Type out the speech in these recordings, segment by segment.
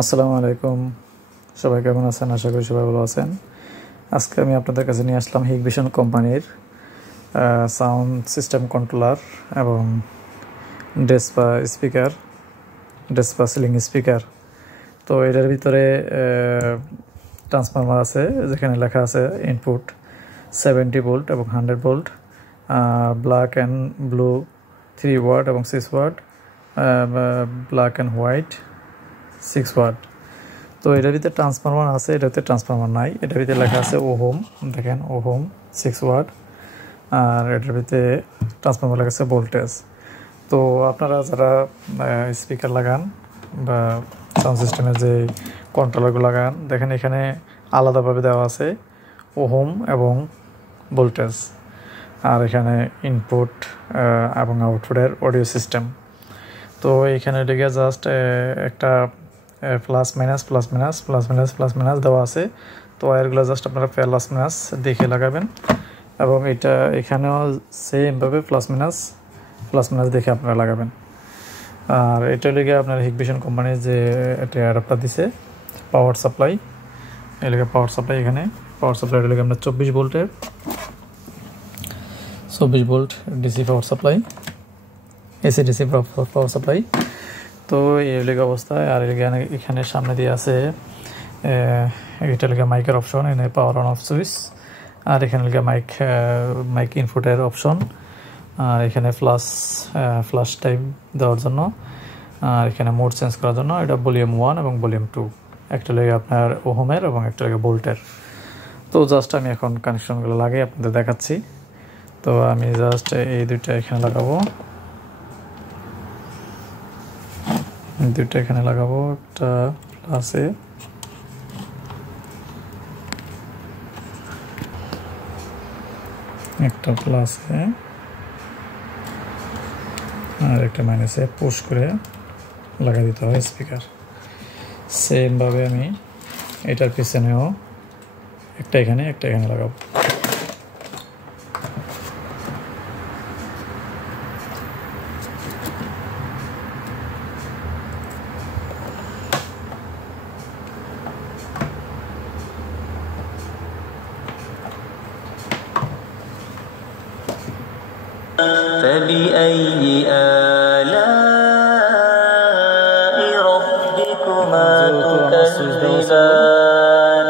আসসালামু আলাইকুম। সবাই কেমন আছেন? আশা করি সবাই ভালো আছেন। আজকে আমি আপনাদের কাছে নিয়ে আসলাম হিগভিশন কোম্পানির সাউন্ড সিস্টেম কন্ট্রোলার এবং ডেসপা সিলিং স্পিকার। তো এটার ভিতরে ট্রান্সফরমার আছে, যেখানে লেখা আছে ইনপুট 70 ভোল্ট এবং 100 volt, black and blue 3 watt এবং 6 watt, black and white 6 watt. তো এটার ভিতরে ট্রান্সফরমার আছে, এটাতে ট্রান্সফরমার নাই। এটার ভিতরে লেখা আছে ওহম, দেখেন ওহম 6 ওয়াট। আর এটার ভিতরে ট্রান্সফরমার লেখা আছে ভোল্টেজ। তো আপনারা যারা স্পিকার লাগান বা সাউন্ড সিস্টেমের যে কন্ট্রোলারগুলো লাগান, দেখেন এখানে আলাদাভাবে দেওয়া আছে ওহম এবং ভোল্টেজ। আর এখানে ইনপুট এবং আউটপুটের অডিও সিস্টেম। তো এইখানে লেগে জাস্ট একটা প্লাস মাইনাস দেওয়া আছে। তো ওয়্যারগুলো জাস্ট আপনারা প্লাস মাইনাস দেখে লাগাবেন, এবং এটা এখানেও সেমভাবে প্লাস মাইনাস দেখে আপনারা লাগাবেন। আর এটা লেগে আপনার হিগভিশন কোম্পানির যে একটা অ্যাডাপ্টার দিছে পাওয়ার সাপ্লাই, এই লেগে পাওয়ার সাপ্লাই, এখানে পাওয়ার সাপ্লাইটা লেগে আমরা 24 volt DC power supply, AC DC power supply. তো এই লেগে অবস্থায়। আর এখানে সামনে দিয়ে আছে এটা লেগে মাইকের অপশন, এখানে পাওয়ার অন অফ সুইচ। আর এখানে লেগে মাইক ইনপুটের অপশন। আর এখানে ফ্লাশ টাইপ দেওয়ার জন্য। আর এখানে মোড চেঞ্জ করার জন্য এটা ভলিউম 1 এবং ভলিউম 2, একটা লেগে আপনার ওহমের এবং একটা লেগে ভোল্টের। তো জাস্ট আমি এখন কানেকশনগুলো লাগিয়ে আপনাদের দেখাচ্ছি। তো আমি জাস্ট এই দুইটা এখানে লাগাবো, একটা প্লাসে আর একটা মাইনাসে পুশ করে লাগাই দিতে হয় স্পিকার। সেমভাবে আমি এটার পিছনেও একটা এখানে লাগাবো। فبأي آلاء ربكما تكذبان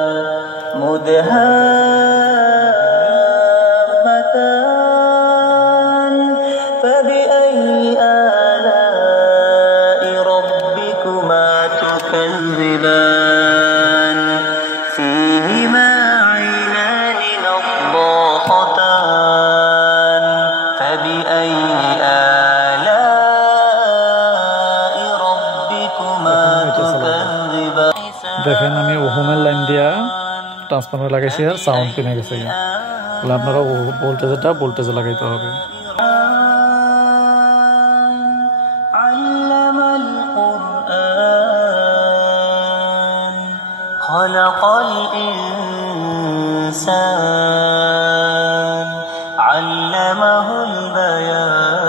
مدهامتان فبأي آلاء ربكما تكذبان فيهما عينان نضاختان فبأي آلاء ربكما تكذبان। দেখেন আমি ওহমের লাইন দিয়া ট্রান্সফরমার লাগাইছি আর সাউন্ড কিনে গেছে। তাহলে আপনারা ভোল্টেজে লাগাইতে হবে। علم القرآن خلق الإنسان علمه البيان